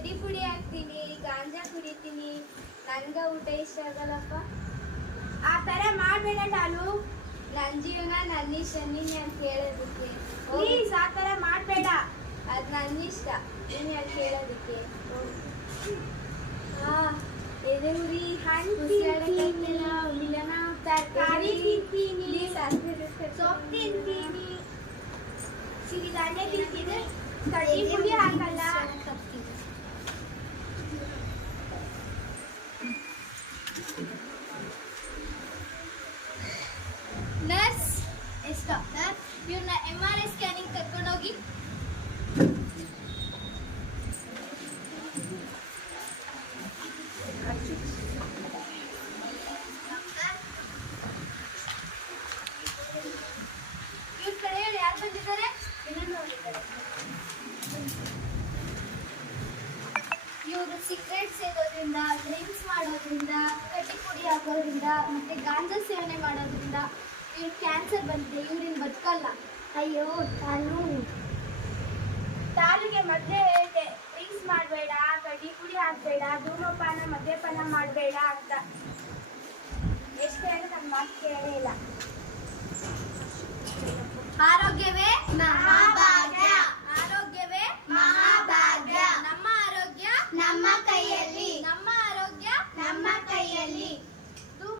ಕಡ್ಡಿ ಪುಡಿ ಹಾಕ್ತೀನಿ, ಗಾಂಜಾ ಕುಡಿತೀನಿ, ನನ್ಗ ಊಟ ಇಷ್ಟ ಆಗಲ್ಲಪ್ಪ. ಆ ತರ ಮಾಡ್ಬೇಡ ನಾನು. ನನ್ನ ಜೀವನ ನನ್ನ ಇಷ್ಟ ನೀನು ಅಂತ ಹೇಳೋದಕ್ಕೆ. ಪ್ಲೀಸ್ ಆ ತರ ಮಾಡ್ಬೇಡ. ಅದು ನನ್ನ ಇಷ್ಟ ನೀನು ಅಂತ ಹೇಳೋದಕ್ಕೆ. ಎದೆಗುರಿ ಹಣ್ಣು ತಿಂತೀನಿ, ಮಿಲನ ತರಕಾರಿ ತಿಂತೀನಿ, ಸೊಪ್ಪು ತಿಂತೀನಿ, ಸಿರಿಧಾನ್ಯ ತಿಂತೀನಿ, ಕಡ್ಡಿ ಪುಡಿ ಹಾಕಲ್ಲ. ನರ್ಸ್, ಎಸ್ ಡಾಕ್ಟರ್, ಇವ್ರನ್ನ MRI ಸ್ಕ್ಯಾನಿಂಗ್ ಕರ್ಕೊಂಡೋಗಿ. ಇವ್ರ ಕಡೆಯವ್ರು ಯಾರು ಬಂದಿದ್ದಾರೆ? ಇವರು ಸಿಗರೇಟ್ ಸೇದೋದ್ರಿಂದ, ಡ್ರಿಂಕ್ಸ್ ಮಾಡೋದ್ರಿಂದ, ಕಟ್ಟಿ ಪುಡಿ ಹಾಕೋದ್ರಿಂದ ಮತ್ತೆ ಗಾಂಜಾ ಸೇವನೆ ಮಾಡೋದ್ರಿಂದ ಇವ್ರು ಕ್ಯಾನ್ಸರ್ ಬಂದಿದೆ. ಇವ್ರಿನ್ ಬದುಕಲ್ಲ. ಅಯ್ಯೋ ತಾಲೂಗೆ ಮೊದಲೇ ಹೇಳಿದೆ, ಡ್ರಿಂಕ್ಸ್ ಮಾಡಬೇಡ, ಕಡ್ಡಿ ಪುಡಿ ಹಾಕಬೇಡ, ಧೂಮಪಾನ ಮದ್ಯಪಾನ ಮಾಡಬೇಡ ಅಂತ. ಎಷ್ಟು ಹೇಳಿ ನನ್ನ ಮಾತು ಕೇಳೇ ಇಲ್ಲ. ಆರೋಗ್ಯವೇ ಮಹಾಭಾಗ್ಯ. ಆರೋಗ್ಯವೇ ಮಹಾಭಾಗ್ಯ. ನಮ್ಮ ಆರೋಗ್ಯ ನಮ್ಮ ಕೈಯಲ್ಲಿ.